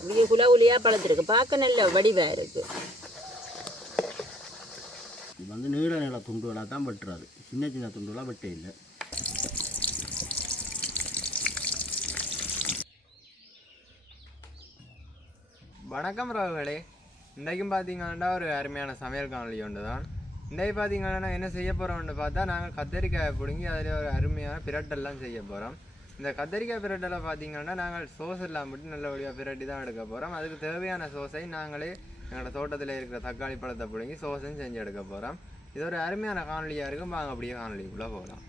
அப்படியே குலகுலியாக பழுத்திருக்கு, பார்க்க நல்ல வடிவாக இருக்குது. இது வந்து நீள நீள துண்டுகளாக தான் வெட்டுறாது, சின்ன சின்ன துண்டுகளாக வெட்ட இல்லை. வணக்கம் ராகுகளே, இன்றைக்கும் பார்த்தீங்கன்னா ஒரு அருமையான சமையல் காணொலி ஒன்று தான். இன்றைக்கு பார்த்தீங்கன்னா என்ன செய்ய போகிறோம்னு பார்த்தா நாங்கள் கத்தரிக்காயை பிடுங்கி அதில் ஒரு அருமையான பிரட்டெல்லாம் செய்ய போகிறோம். இந்த கத்தரிக்காய் பிரட்டெல்லாம் பார்த்தீங்கன்னா நாங்கள் சோஸ் எல்லாம் விட்டு நல்லபடியாக பிரட்டி தான் எடுக்க போகிறோம். அதுக்கு தேவையான சோஸை நாங்களே எங்களோட தோட்டத்தில் இருக்கிற தக்காளி பழத்தை பிடுங்கி சோஸையும் செஞ்சு எடுக்க போகிறோம். இது ஒரு அருமையான காணொலியாக இருக்கும். வாங்க அப்படியே காணொலிக்குள்ளே போகலாம்.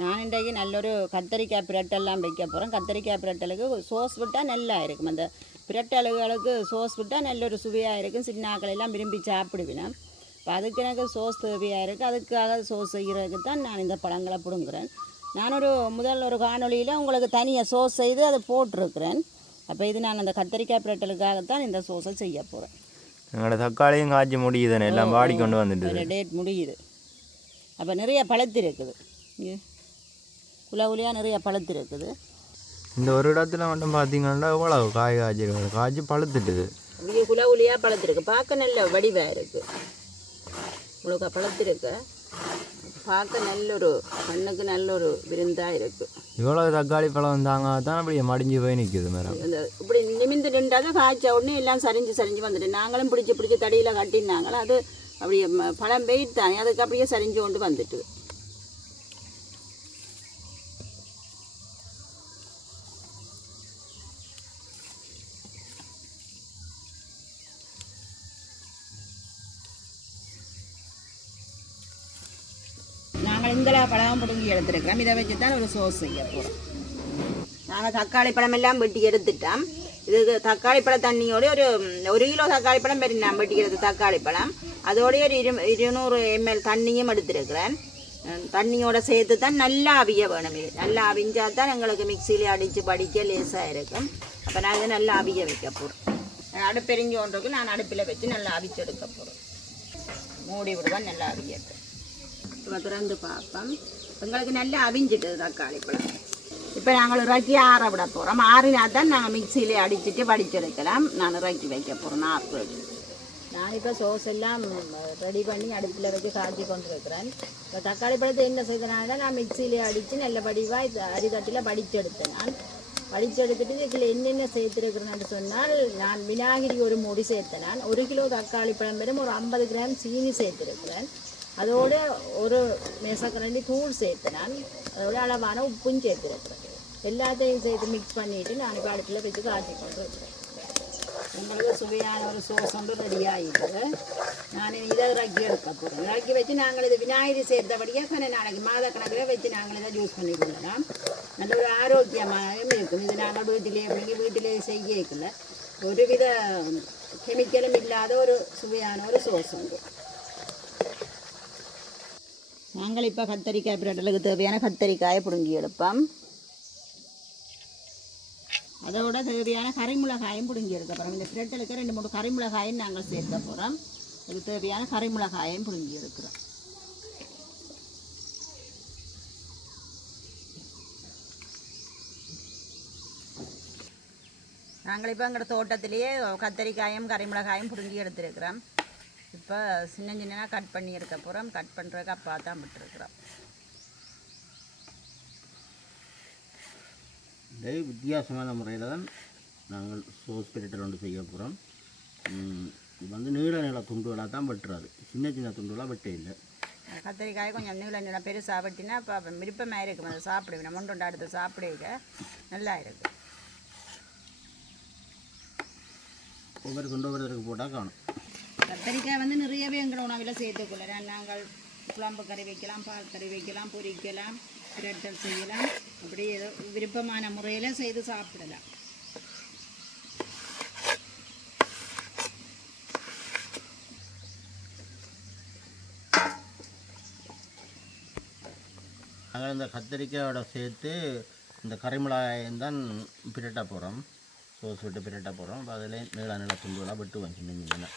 நான் இன்றைக்கு நல்லொரு கத்தரிக்காய் பிரட்டெல்லாம் வைக்க போகிறேன். கத்தரிக்காய் பிரட்டலுக்கு சோஸ் விட்டால் நல்லா இருக்கும். அந்த பிரட்டலுகளுக்கு சோஸ் விட்டால் நல்ல ஒரு சுவையாக இருக்கும். சின்னாக்களெல்லாம் விரும்பி சாப்பிடுவேன். இப்போ அதுக்கு எனக்கு சோஸ் தேவையாக இருக்குது. அதுக்காக சோஸ் செய்கிறதுக்கு தான் நான் இந்த பழங்களை பிடுங்குறேன். நான் முதல் ஒரு காணொலியில் உங்களுக்கு தனியாக சோஸ் செய்து அதை போட்டிருக்கிறேன். அப்போ இது நான் அந்த கத்தரிக்காய் பிரட்டலுக்காகத்தான் இந்த சோஸை செய்ய போகிறேன். எங்களோட தக்காளியும் காய்ச்சி முடியுதுன்னு எல்லாம் வாடி கொண்டு வந்துட்டு டேட் முடியுது. அப்போ நிறைய பழுத்து இருக்குது, இங்கே குலகுலியாக நிறைய பழுத்து இருக்குது. இந்த ஒரு இடத்துல மட்டும் பார்த்தீங்கன்னா எவ்வளோ காய் காய்ச்சிருக்கு, காய்ச்சி பழுத்துட்டுது. அப்படியே குலகுலியாக பழுத்திருக்கு, பார்க்க நல்ல வடிவாக இருக்குது. இவ்வளோ பழுத்திருக்கு, பார்க்க நல்லொரு கண்ணுக்கு நல்ல ஒரு விருந்தாக இருக்குது. இவ்வளோ தக்காளி பழம் வந்தாங்க தான் அப்படியே மடிஞ்சு போய் நிற்குது மேடம். இந்த இப்படி நிமிந்து நின்றாதான் காய்ச்ச உடனே எல்லாம் சரிஞ்சு வந்துட்டு நாங்களும் பிடிச்சி தடியில் கட்டினாங்களோ அது அப்படியே பழம் வெயிட் தானே, அதுக்கு அப்படியே சரிஞ்சு கொண்டு வந்துட்டு. நாங்கள் இந்த பழம் பிடுங்கி எடுத்துருக்கிறோம். இதை வச்சு தான் ஒரு சோஸ் செய்ய போகிறோம். நாங்கள் தக்காளி பழம் எல்லாம் வெட்டி எடுத்துட்டோம். இதுக்கு தக்காளி பழம் தண்ணியோட ஒரு கிலோ தக்காளி பழம் பெரிய நான் வெட்டிக்கிறது தக்காளி பழம். அதோடய ஒரு 200 ml தண்ணியும் எடுத்துருக்கிறேன். தண்ணியோட சேர்த்து தான் நல்லா அவிய வேணும். இது நல்லா அவிஞ்சால் தான் எங்களுக்கு மிக்சியிலே அடித்து படிக்க லேசாக இருக்கும். அப்போ நான் இதை நல்லா அவிய வைக்க போகிறேன். அடுப்பெரிஞ்சு ஒன்றுக்கு நான் அடுப்பில் வச்சு நல்லா அவிச்சு எடுக்க போகிறேன். மூடி விடுவேன், நல்லா அவியட்டு. இப்போ திறந்து பார்ப்போம். எங்களுக்கு நல்லா அவிஞ்சிட்டது தக்காளி பழம். இப்போ நாங்கள் இறக்கி ஆற விட போகிறோம். ஆறினா தான் நாங்கள் மிக்சியிலே அடிச்சுட்டு வடிச்செடுக்கலாம். நான் இறக்கி வைக்க போகிறேன். நான் இப்போ சோஸ் எல்லாம் ரெடி பண்ணி அடுப்பில் வச்சு காய்ச்சி கொண்டு வைக்கிறேன். இப்போ தக்காளி பழத்தை என்ன செய்தனால நான் மிக்சியிலே அடித்து நல்ல வடிவாக அரிதட்டில் வடிச்செடுத்தேன். நான் வடிச்செடுத்துட்டு இதில் என்னென்ன சேர்த்துருக்குறேன்னு சொன்னால், நான் விநாகிரி ஒரு மூடி சேர்த்தேன். நான் 1 கிலோ தக்காளி பழம் வெறும் ஒரு 50 கிராம் சீனி சேர்த்துருக்குறேன். அதோடு ஒரு மேசக்கரண்டி தூள் சேர்த்து நான் அதோட அளவான உப்பும் சேர்த்துருக்குறேன். எல்லாத்தையும் சேர்த்து மிக்ஸ் பண்ணிவிட்டு நான் இப்போ அடுப்பில் வச்சு காய்ச்சி கொண்டு வைக்கிறேன். உங்களுக்கு சுவையான ஒரு சோஸ் ஒன்று ரெடி ஆகிட்டு நான் இதை இறக்கி எடுக்க போகிறேன். இறக்கி வச்சு நாங்கள் இது விநாயகரி சேர்த்தபடியாக நாளைக்கு மாதக்கணக்கில் வச்சு நாங்கள் இதை யூஸ் பண்ணி கொள்ளலாம். நல்ல ஒரு ஆரோக்கியமாகவும் இருக்கும். இது நாங்கள் வீட்டிலே செய்யல, ஒருவித கெமிக்கலும் இல்லாத ஒரு சுவையான ஒரு சோஸ் உண்டு. நாங்கள் இப்போ கத்தரிக்காய் பிரட்டலுக்கு தேவையான கத்தரிக்காயை பிடுங்கி எடுப்போம். அதோட தேவையான கறிமிளகாயும் பிடுங்கி எடுக்க போகிறோம். இந்த பிரட்டலுக்கு 2-3 கறிமிளகாயும் நாங்கள் சேர்க்க போகிறோம். இதுக்கு தேவையான கறிமிளகாயும் பிடுங்கி எடுக்கிறோம். நாங்கள் இப்போ எங்களோட தோட்டத்திலேயே கத்தரிக்காயும் கறிமிளகாயும் பிடுங்கி எடுத்துருக்கிறோம். இப்போ சின்ன கட் பண்ணி எடுக்க போகிறோம். கட் பண்ணுறதுக்கு அப்பா தான் விட்டுருக்குறோம். இதே வித்தியாசமான முறையில் தான் நாங்கள் சோஸ் பிரட்டல் ஒன்று செய்ய போகிறோம். இது வந்து நீள நீள துண்டுகளாக தான் வெட்டுறாது, சின்ன சின்ன துண்டுகளாக வெட்ட இல்லை. கத்திரிக்காய் கொஞ்சம் நீள பெருசாக வெட்டினா இப்போ விருப்பமாக இருக்கும். அதை சாப்பிடுவேன், மொண்டு அடுத்து சாப்பிடுங்க நல்லா இருக்குது. ஒவ்வொரு துண்டு ஒவ்வொருத்தருக்கு போட்டால் காணும். கத்தரிக்காய் வந்து நிறையவே எங்கள் உணவில் சேர்த்துக்கொள்ளலாம். நாங்கள் குழம்பு கறி வைக்கலாம், பால் கறி வைக்கலாம், பொரிக்கலாம், பிரட்டல் செய்யலாம். அப்படி ஏதோ விருப்பமான முறையில் செய்து சாப்பிடலாம். நாங்கள் இந்த கத்திரிக்காயோட சேர்த்து இந்த கறிமிளகாயும் தான் பிரட்ட போகிறோம். சோஸ் விட்டு பிரட்ட போகிறோம். அப்போ அதில் நீள துண்டுகளாக விட்டு வச்சுருந்தீங்கன்னா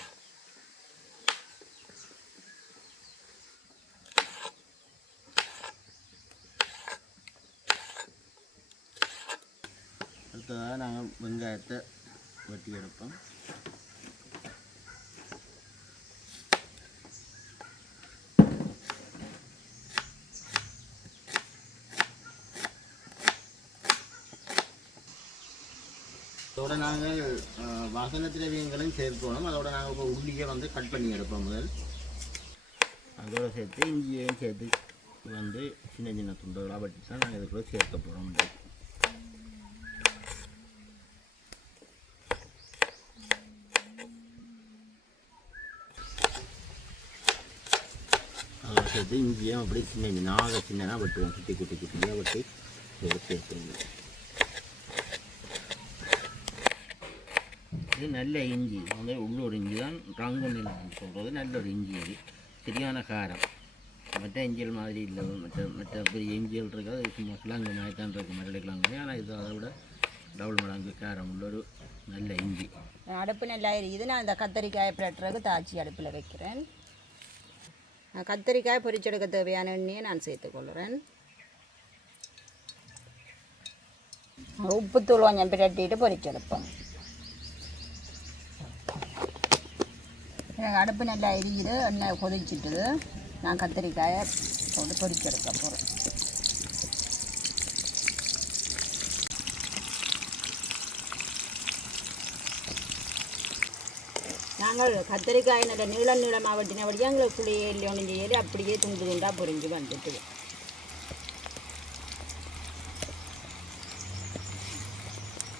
அடுத்ததாக நாங்கள் வெங்காயத்தை வெட்டி எடுப்போம். அதோட நாங்கள் வாசனை திரவியங்களையும் சேர்க்கணும். அதோட நாங்கள் இப்போ உள்ளியை வந்து கட் பண்ணி எடுப்போம் முதல். அதோட சேர்த்து இஞ்சியையும் சேர்த்து வந்து சின்ன சின்ன துண்டுகளாக வட்டி தான் நாங்கள் இதுக்குள்ளே சேர்க்க போகிறோம். அதோட சேர்த்து இஞ்சியும் அப்படி சின்ன சின்னதாக வெட்டுவோம். குட்டி குட்டி குட்டியாக வெட்டி சேர்த்துருவோம். இது நல்ல இஞ்சி வந்து உள்ளூர் இஞ்சி தான். ரங்கொன்னு சொல்கிறது நல்ல ஒரு இஞ்சி. இது சரியான காரம். மற்ற இஞ்சிகள் மாதிரி இல்லை. மற்ற பெரிய இஞ்சிகள் இருக்காது. சும்மா கிழங்கு மாதிரி தான் இருக்குது. மரளி கிழங்கு. ஆனால் இது அதை விட டபுள் மடங்கு காரம் உள்ள ஒரு நல்ல இஞ்சி. அடுப்பு நல்லா எரியுது. நான் இந்த கத்தரிக்காயை பிரட்டுறதுக்கு தாச்சி அடுப்பில் வைக்கிறேன். கத்தரிக்காய் பொரிச்செடுக்க தேவையான எண்ணெயை நான் சேர்த்துக்கொள்கிறேன். உப்புத்தூள் கொஞ்சம் பிரட்டிட்டு பொரிச்செடுப்போம். எனக்கு அடுப்பு நல்லா எரியுது. எண்ணெய் கொதிச்சுட்டுது. நான் கத்திரிக்காயை போட்டு பொரிச்செடுக்க போகிறேன். நாங்கள் கத்திரிக்காய் நல்ல நீளமாக வெட்டினபடியாக எங்களுக்கு புளியே இல்லை ஒன்று செய்யலை. அப்படியே துண்டு துண்டாக பொரிஞ்சு வந்துட்டு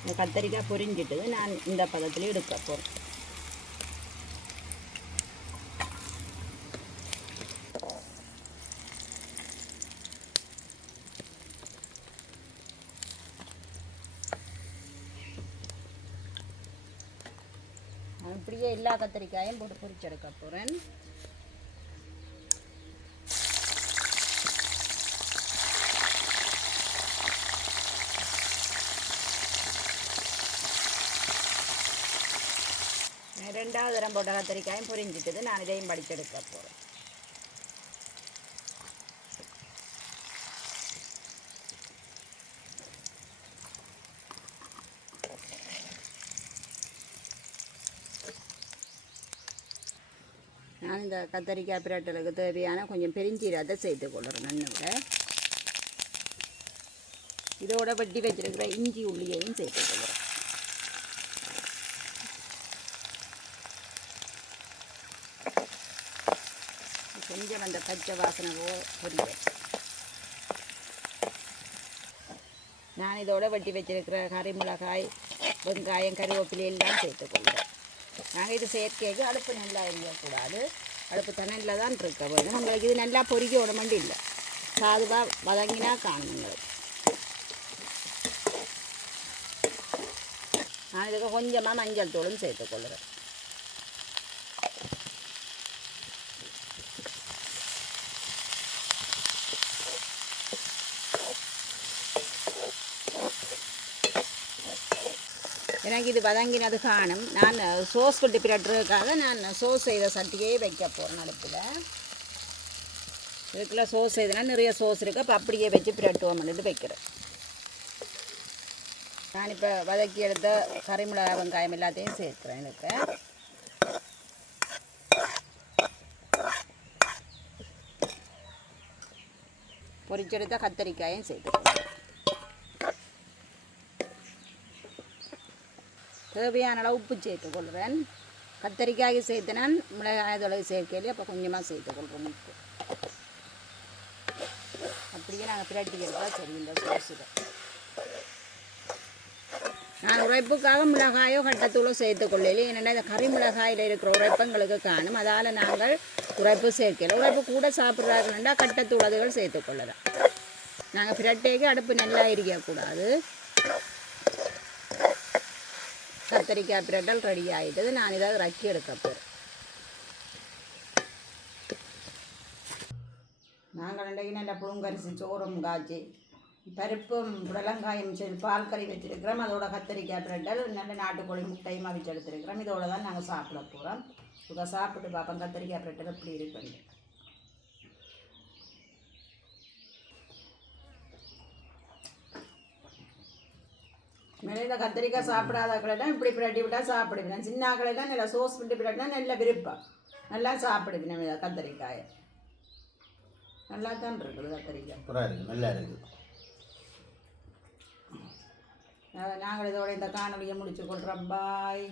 இந்த கத்திரிக்காய் பொரிஞ்சிட்டு நான் இந்த பதத்துலேயும் எடுக்க போகிறேன். இப்படியே எல்லா கத்திரிக்காயும் போட்டு பொரிச்செடுக்க போகிறேன். ரெண்டாவது தரம் போட்ட கத்திரிக்காயும் பொரிஞ்சிட்டது. நான் இதையும் படிச்செடுக்க போகிறேன். நான் இந்த கத்தரிக்காய் பிரட்டலுக்கு தேவையான கொஞ்சம் பெருஞ்சீரகத்தை சேர்த்துக்கொள்கிறேன். நன்னோட இதோட வெட்டி வச்சிருக்கிற இஞ்சி உள்ளியையும் சேர்த்துக்கொள்கிறேன். கொஞ்சம் அந்த பச்சை வாசனை பொரிய நான் இதோட வெட்டி வச்சிருக்கிற கறிமிளகாய், வெங்காயம், கருவேப்பிலை எல்லாம் சேர்த்துக்கொள்கிறேன். நாங்கள் இது செயற்கைக்கு அடுப்பு நல்லா எரியக்கூடாது. அடுப்பு தண்ணியில் தான் இருக்க வேணும். உங்களுக்கு இது நல்லா பொரிக்க விட மட்டும் இல்லை, சாதுவாக வதங்கினா காணுங்க. நான் இதுக்கு கொஞ்சமாக மஞ்சள் தூளும் சேர்த்துக்கொள்கிறேன். எனக்கு இது வதங்கினது காணும். நான் சோஸ் கொட்டி பிரட்டுறதுக்காக நான் சோஸ் செய்த சட்டியே வைக்க போகிறேன் அடுப்பில். இதுக்குள்ள சோஸ் செய்தனா நிறைய சோஸ் இருக்குது. அப்போ அப்படியே வச்சு பிரட்டுவோம்னு வைக்கிறேன். நான் இப்போ வதக்கி எடுத்த கறிமிளகாய், வெங்காயம் எல்லாத்தையும் சேர்க்குறேன். இதுக்கு பொரிச்செடுத்த கத்தரிக்காயும் சேர்த்துக்கிறேன். தேவையான அளவு உப்பு சேர்த்துக்கொள்கிறேன். கத்தரிக்காய் சேர்த்துனான் மிளகாய் தொலைவு சேர்க்கையிலே அப்போ கொஞ்சமாக சேர்த்துக்கொள்கிறோம் உப்பு. அப்படியே நாங்கள் பிரட்டிக்கிறதா சரி. இந்த சோஸில் நான் உரைப்புக்காக மிளகாயோ கட்டத்தூளோ சேர்த்துக்கொள்ளல. ஏன்னா இந்த கறி மிளகாயில் இருக்கிற உரைப்பங்களுக்கு காணும். அதால் நாங்கள் உரைப்பு சேர்க்கல. உரைப்பு கூட சாப்பிட்றாருன்னா கட்டத்தூள் அதுகள் சேர்த்துக்கொள்ளலாம். நாங்கள் பிரட்டைக்கு அடுப்பு நல்லா எரியக்கூடாது. கத்தரிக்காய் பிரட்டல் ரெடி ஆகிட்டது. நான் இதை ரக்கி எடுக்க போகிறேன். நாங்கள் இன்றைக்கு நல்ல புழுங்கரிசி சோறும் காய்ச்சி பருப்பும் புடலங்காயும் சரி பால் கறி வச்சுருக்கிறோம். அதோட கத்தரிக்காய் பிரட்டல் நல்ல நாட்டுக்கோழி முட்டையும் அவிச்சு எடுத்துருக்கிறோம். இதோட தான் நாங்கள் சாப்பிட போகிறோம். இப்போ சாப்பிட்டு பார்ப்போம் கத்தரிக்காய் பிரட்டல் எப்படி இருக்குன்னு. மேலே இந்த கத்திரிக்காய் சாப்பிடாதாக்களெல்லாம் இப்படி பிரட்டி விட்டால் சாப்பிடுவேன். சின்ன ஆக்களெல்லாம் நல்லா சோஸ் விட்டு பிரட்டினா நல்ல விருப்பம், நல்லா சாப்பிடுவேன் இதை கத்திரிக்காயை. நல்லா தான் இருக்குது கத்திரிக்காய், சூப்பராக இருக்குது, நல்லா இருக்குது. நாங்கள் இதோட இந்த காணொலியை முடிச்சு கொள்கிறோம். பாய்.